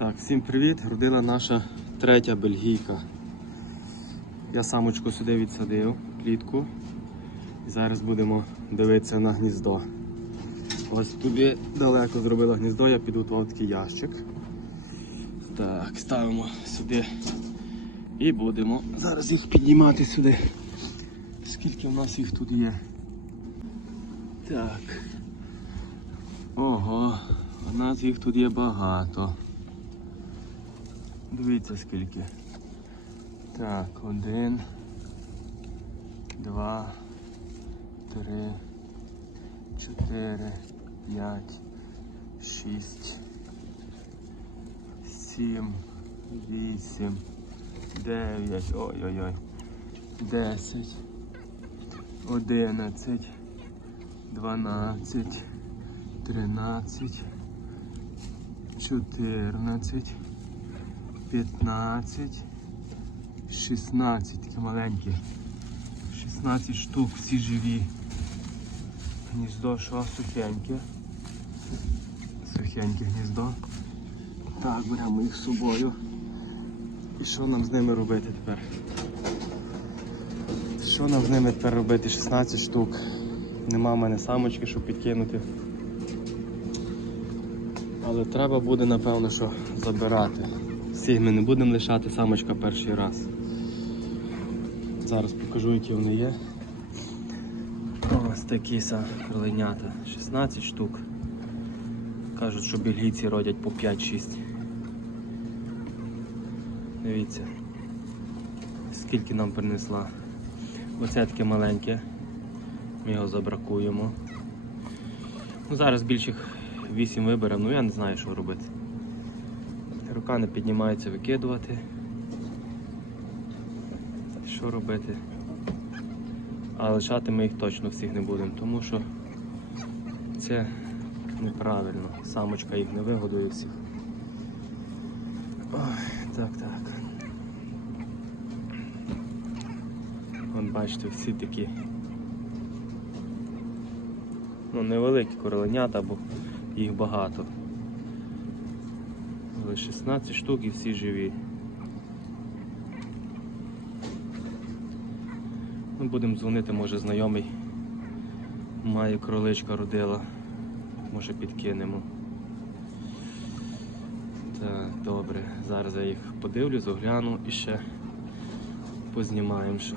Так, всім привіт. Родила наша третя бельгійка. Я самочку сюди відсадив, клітку. І зараз будемо дивитися на гніздо. Ось тобі далеко зробила гніздо, я підготував такий ящик. Так, ставимо сюди і будемо зараз їх піднімати сюди. Скільки в нас їх тут є? Так. Ого, у нас їх тут є багато. Дивіться скільки. Так, один, два, три, чотири, п'ять, шість, сім, вісім, дев'ять, ой-ой-ой, десять, одинадцять, дванадцять, тринадцять, чотирнадцять. 15, 16, такі маленькі. 16 штук, всі живі. Гніздо що сухеньке. Сухеньке гніздо. Так, беремо їх з собою. І що нам з ними робити тепер? Що нам з ними тепер робити? 16 штук. Нема в мене самочки, щоб підкинути. Але треба буде, напевно, що забирати. Всіх ми не будемо лишати самочка перший раз. Зараз покажу, які вони є. Ось такі кролинята. 16 штук. Кажуть, що бельгійці родять по 5-6. Дивіться, скільки нам принесла. Оце таке маленьке. Ми його забракуємо. Ну, зараз більших 8 виберемо, ну я не знаю, що робити. Рука не піднімається викидувати. Що робити? А лишати ми їх точно всіх не будемо, тому що це неправильно. Самочка їх не вигодує всіх. Ой, так, так. Вон бачите, всі такі. Ну, невеликі короленята, бо їх багато. Але 16 штук і всі живі. Ну, будемо дзвонити, може знайомий має кроличка родила. Може підкинемо. Так, добре. Зараз я їх подивлюсь, огляну і ще познімаємо що.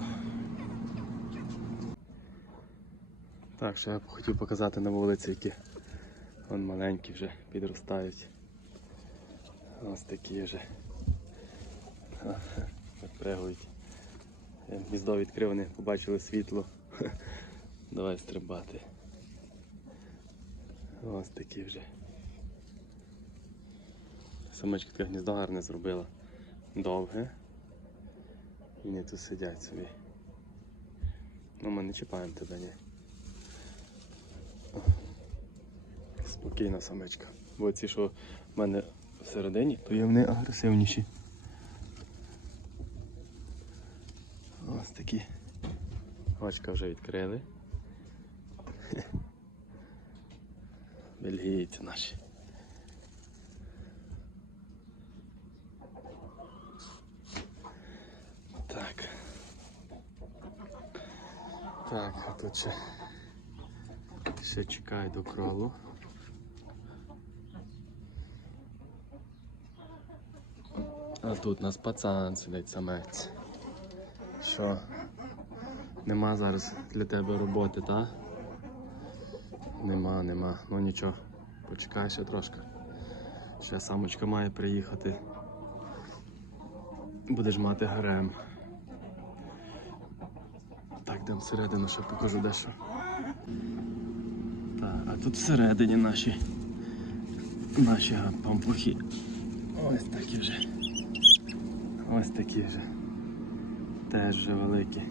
Так, що я хотів показати на вулиці, які вон маленькі вже підростають. Ось такі вже. Відпрягують. Я гніздо відкрив, вони побачили світло. Давай стрибати. Ось такі вже. Самочка таке гніздо гарне зробила. Довге. І не тут сидять собі. Ну ми не чіпаємо тебе, ні. Спокійна самечка. Бо ці, що в мене всередині, то є вони агресивніші. Ось такі. Очка вже відкрили. Бельгійці наші. Так. Так, а тут ще, ще чекаю до кролу. А тут у нас пацан сидить самець. Що? Нема зараз для тебе роботи, та? Нема, нема. Ну нічого. Почекай трошки. Ще самочка має приїхати. Будеш мати гарем. Так, йдемо всередину, ще покажу дещо. Так, а тут всередині наші наші пампухи. Ось такі вже. Ось такі вже. Теж вже великі.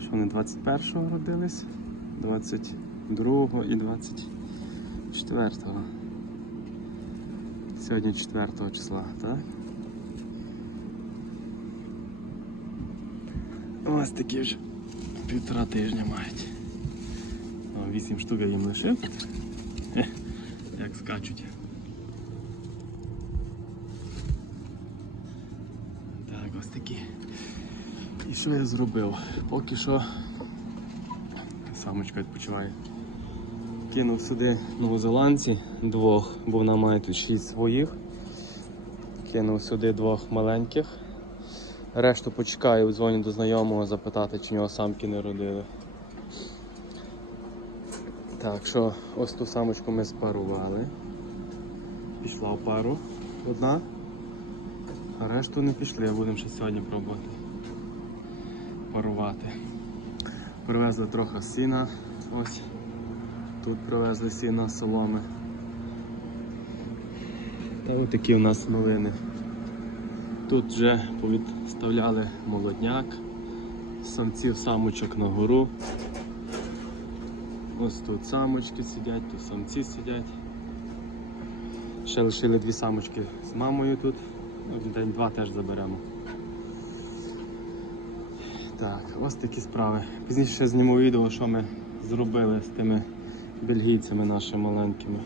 Що вони 21-го родились? 22-го і 24-го. Сьогодні 4 числа, так? Ось такі вже півтора тижня мають. О, 8 штук я їм лишив. Як скачуть. Такі. І що я зробив? Поки що самочка відпочиває. Кинув сюди новозеландці двох, бо вона має тут шість своїх. Кинув сюди двох маленьких. Решту почекаю, дзвоню до знайомого запитати, чи нього самки не родили. Так, що ось ту самочку ми спарували. Пішла в пару одна, решту не пішли, будемо ще сьогодні пробувати парувати. Привезли трохи сіна, ось тут привезли сіна соломи. Та ось такі у нас новини. Тут вже повідставляли молодняк, самців самочок на гору. Ось тут самочки сидять, тут самці сидять. Ще лишили дві самочки з мамою тут. Ну, День-два теж заберемо. Так, ось такі справи. Пізніше ще зніму відео, що ми зробили з тими бельгійцями нашими маленькими.